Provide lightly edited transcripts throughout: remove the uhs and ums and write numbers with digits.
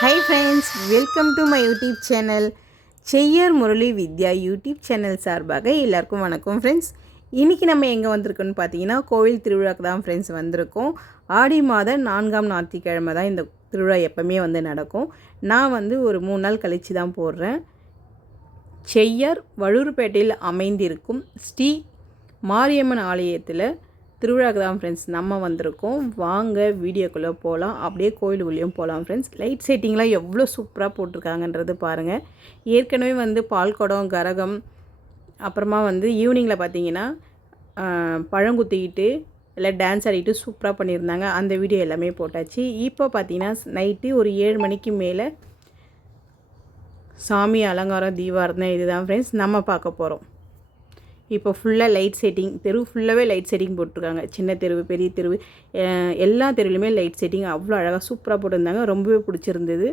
Hi friends, welcome to my YouTube channel. செய்யர் Murali Vidya YouTube channel சார்பாக எல்லாருக்கும் வணக்கம் friends. இன்றைக்கி நம்ம எங்கே வந்திருக்கோன்னு பார்த்தீங்கன்னா, கோவில் திருவிழாக்கு தான் ஃப்ரெண்ட்ஸ் வந்திருக்கோம். ஆடி மாதம் 4ஆம் ஞாயிற்றுக்கிழமை தான் இந்த திருவிழா எப்போவுமே நடக்கும். நான் ஒரு 3 நாள் கழித்து தான் போடுறேன். செய்யார் வழுவூர்பேட்டையில் அமைந்திருக்கும் ஸ்ரீ மாரியம்மன் ஆலயத்தில் திருவிழாக்கு தான் ஃப்ரெண்ட்ஸ் நம்ம வந்திருக்கோம். வாங்க வீடியோக்குள்ளே போகலாம், அப்படியே கோயிலுக்குள்ளேயும் போகலாம் ஃப்ரெண்ட்ஸ். லைட் செட்டிங்லாம் எவ்வளோ சூப்பராக போட்டிருக்காங்கன்றது பாருங்கள். ஏற்கனவே பால்குடம், கரகம், அப்புறமா ஈவினிங்கில் பார்த்தீங்கன்னா பழங்குத்திக்கிட்டு எல்லாம் டான்ஸ் ஆடிட்டு சூப்பராக பண்ணியிருந்தாங்க. அந்த வீடியோ எல்லாமே போட்டாச்சு. இப்போ பார்த்தீங்கன்னா நைட்டு ஒரு 7 மணிக்கு மேலே சாமி அலங்காரம், தீபாரதனை இதுதான் ஃப்ரெண்ட்ஸ் நம்ம பார்க்க போகிறோம். இப்போ ஃபுல்லாக லைட் செட்டிங், தெரு ஃபுல்லாகவே லைட் செட்டிங் போட்டிருக்காங்க. சின்ன தெருவு, பெரிய தெருவு, எல்லா தெருவுலையுமே லைட் செட்டிங் அவ்வளோ அழகாக சூப்பராக போட்டிருந்தாங்க. ரொம்பவே பிடிச்சிருந்தது.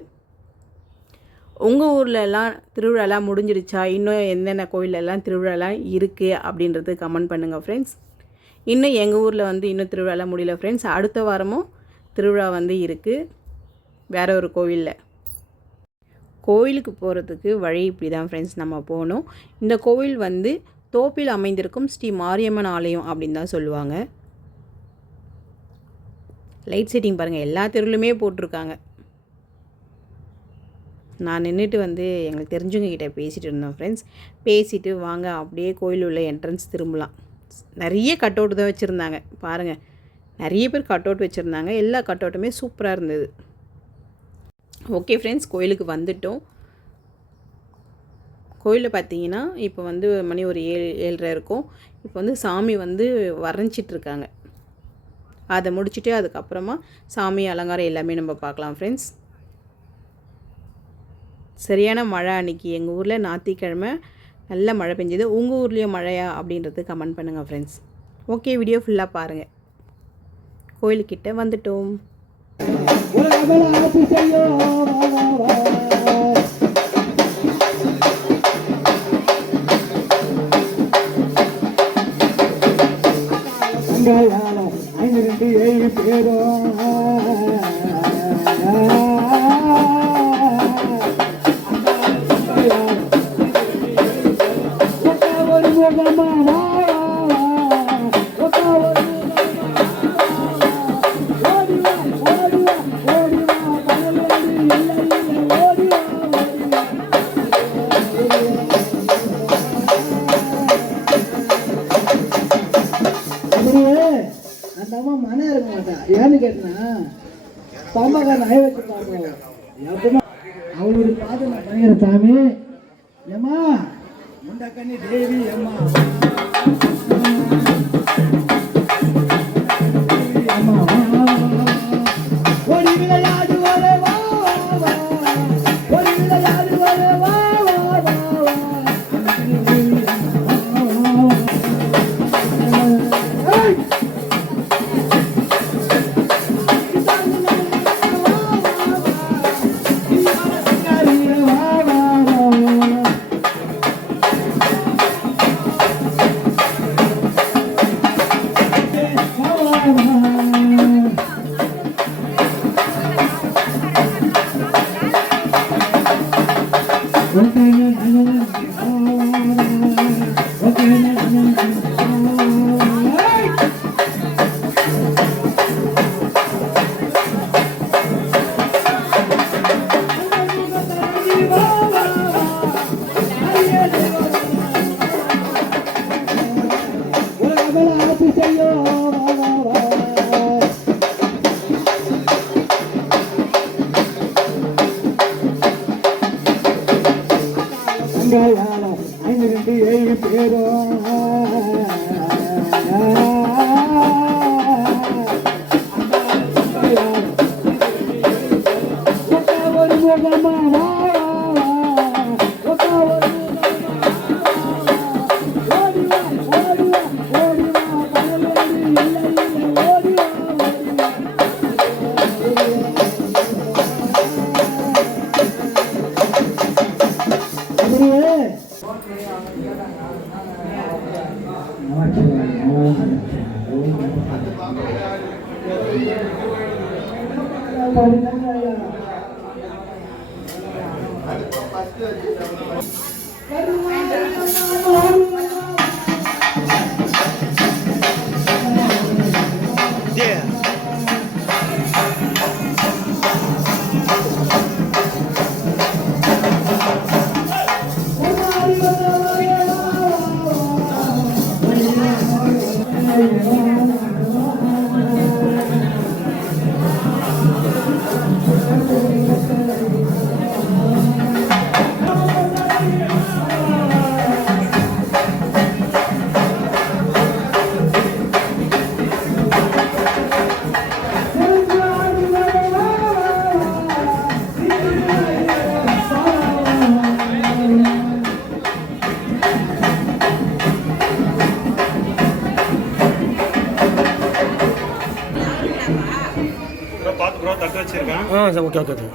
உங்கள் ஊர்லெலாம் திருவிழாலாம் முடிஞ்சிடுச்சா? இன்னும் என்னென்ன கோயிலெல்லாம் திருவிழாலாம் இருக்குது அப்படின்றது கமெண்ட் பண்ணுங்கள் ஃப்ரெண்ட்ஸ். இன்னும் எங்கள் ஊரில் இன்னும் திருவிழாலாம் முடியல ஃப்ரெண்ட்ஸ். அடுத்த வாரமும் திருவிழா இருக்குது வேறு ஒரு கோவிலில். கோவிலுக்கு போகிறதுக்கு வழி இப்படி தான் ஃப்ரெண்ட்ஸ் நம்ம போகணும். இந்த கோவில் தோப்பில் அமைந்திருக்கும் ஸ்ரீ மாரியம்மன் ஆலயம் அப்படின்னு தான் சொல்லுவாங்க. லைட் செட்டிங் பாருங்கள், எல்லா தெருவுலையுமே போட்டிருக்காங்க. நான் நின்றுட்டு எங்களுக்கு தெரிஞ்சவங்க கிட்டே பேசிகிட்டு இருந்தோம் ஃப்ரெண்ட்ஸ். பேசிவிட்டு வாங்க அப்படியே கோயில் உள்ள என்ட்ரன்ஸ் திரும்பலாம். நிறைய கட் அவுட் தான் வச்சுருந்தாங்க பாருங்கள். நிறைய பேர் கட் அவுட் வச்சுருந்தாங்க. எல்லா கட் அவுட்டுமே சூப்பராக இருந்தது. ஓகே ஃப்ரெண்ட்ஸ், கோயிலுக்கு வந்துட்டோம். கோயிலில் பார்த்தீங்கன்னா இப்போ மணி ஒரு 7:30 இருக்கும். இப்போ சாமி வரைஞ்சிட்ருக்காங்க. அதை முடிச்சுட்டு அதுக்கப்புறமா சாமி அலங்காரம் எல்லாமே நம்ம பார்க்கலாம் ஃப்ரெண்ட்ஸ். சரியான மழை அன்றைக்கி எங்கள் ஊரில் ஞாயிற்றுக்கிழமை நல்ல மழை பெஞ்சது. உங்கள் ஊர்லேயும் மழையா அப்படின்றது கமெண்ட் பண்ணுங்கள் ஃப்ரெண்ட்ஸ். ஓகே, வீடியோ ஃபுல்லாக பாருங்கள். கோயிலுக்கிட்ட வந்துட்டோம். அந்த அம்மா மன இருக்க மாட்டா. ஏன்னு கேட்டா பாம்பக்காரன் ஆய வச்சுருப்பாங்க. அவளுடைய பாதை நான் பண்ணிக்கிற சாமி. ஏம்மா முண்டக்கண்ணி தேவி அம்மா ஒரு விளையாடு வர வா வா, ஒரு விளையாடு வர வா வா வா வா. பார்த்து ப்ரோ தட்டு வச்சிருக்கேன். Sir okay okay okay.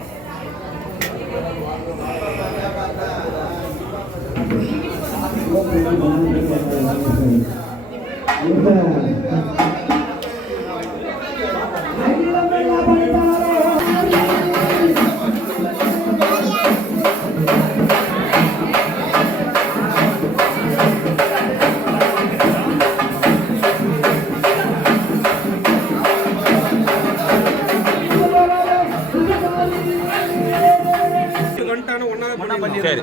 சரி.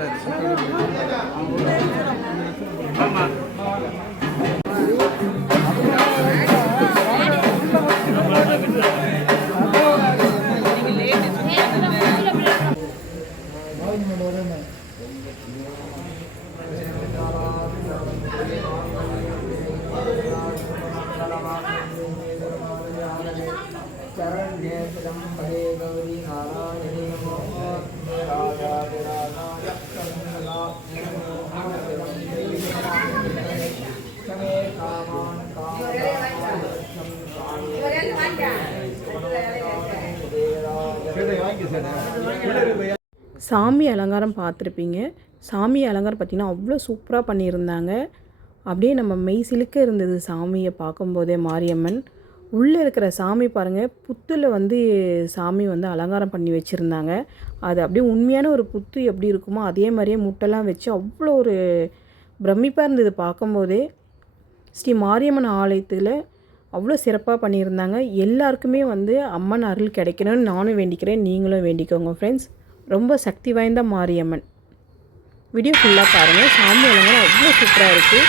சாமி அலங்காரம் பார்த்துருப்பீங்க. சாமி அலங்காரம் பார்த்திங்கன்னா அவ்வளோ சூப்பராக பண்ணியிருந்தாங்க. அப்படியே நம்ம மெய் சிலுக்க இருந்தது சாமியை பார்க்கும்போதே. மாரியம்மன் உள்ளே இருக்கிற சாமி பாருங்கள், புத்தில் வந்து சாமி வந்து அலங்காரம் பண்ணி வச்சுருந்தாங்க. அது அப்படியே உண்மையான ஒரு புத்து எப்படி இருக்குமோ அதே மாதிரியே முட்டைலாம் வச்சு அவ்வளோ ஒரு பிரமிப்பாக இருந்தது பார்க்கும்போதே. ஸ்ரீ மாரியம்மன் ஆலயத்தில் அவ்வளோ சிறப்பாக பண்ணியிருந்தாங்க. எல்லாருக்குமே வந்து அம்மன் அருள் கிடைக்கணும்னு நானும் வேண்டிக்கிறேன், நீங்களும் வேண்டிக்கோங்க ஃப்ரெண்ட்ஸ். ரொம்ப சக்தி வாய்ந்த மாரியம்மன். வீடியோ ஃபுல்லாக பாருங்கள். சாமி அலங்காரம் அவ்வளோ சூப்பராக இருக்குது.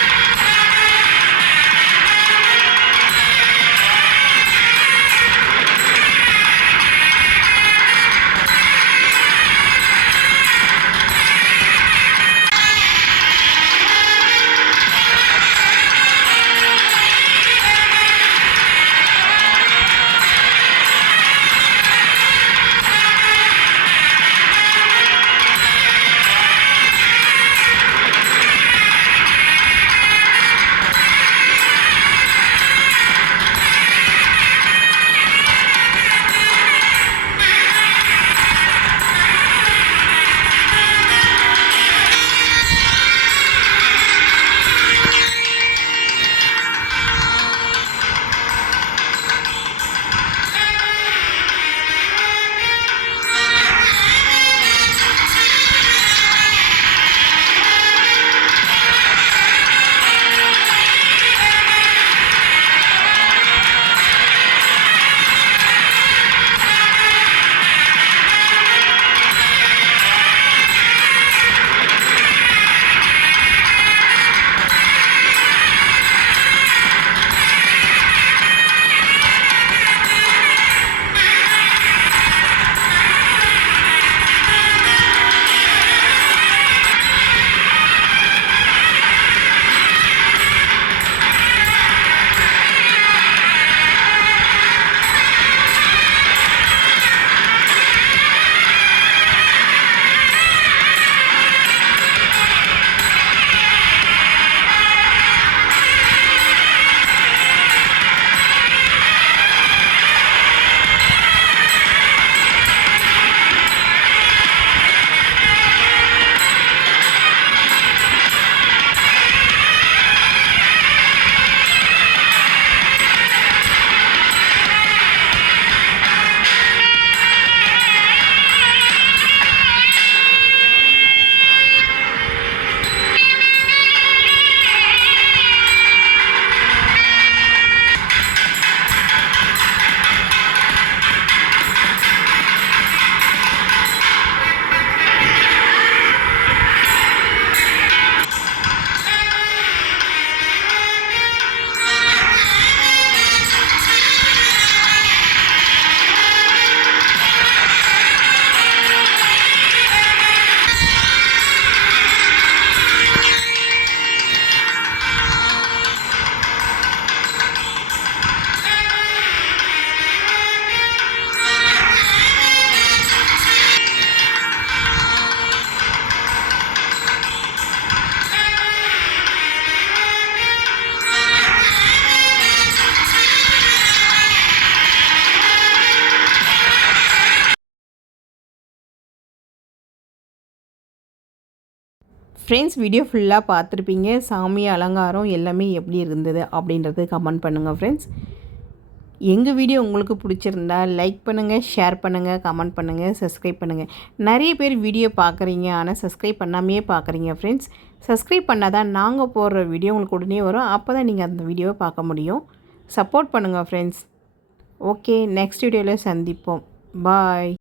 ஃப்ரெண்ட்ஸ் வீடியோ ஃபுல்லாக பார்த்துருப்பீங்க. சாமி அலங்காரம் எல்லாமே எப்படி இருந்தது அப்படின்றது கமெண்ட் பண்ணுங்கள் ஃப்ரெண்ட்ஸ். எங்கள் வீடியோ உங்களுக்கு பிடிச்சிருந்தா லைக் பண்ணுங்கள், ஷேர் பண்ணுங்கள், கமெண்ட் பண்ணுங்கள், சப்ஸ்கிரைப் பண்ணுங்கள். நிறைய பேர் வீடியோ பார்க்குறீங்க, ஆனால் சப்ஸ்கிரைப் பண்ணாமையே பார்க்குறீங்க ஃப்ரெண்ட்ஸ். சப்ஸ்கிரைப் பண்ணால் தான் நாங்கள் போடுற வீடியோ உங்களுக்கு உடனே வரும். அப்போ தான் நீங்கள் அந்த வீடியோவை பார்க்க முடியும். சப்போர்ட் பண்ணுங்கள் ஃப்ரெண்ட்ஸ். ஓகே, நெக்ஸ்ட் வீடியோவில் சந்திப்போம். பாய்.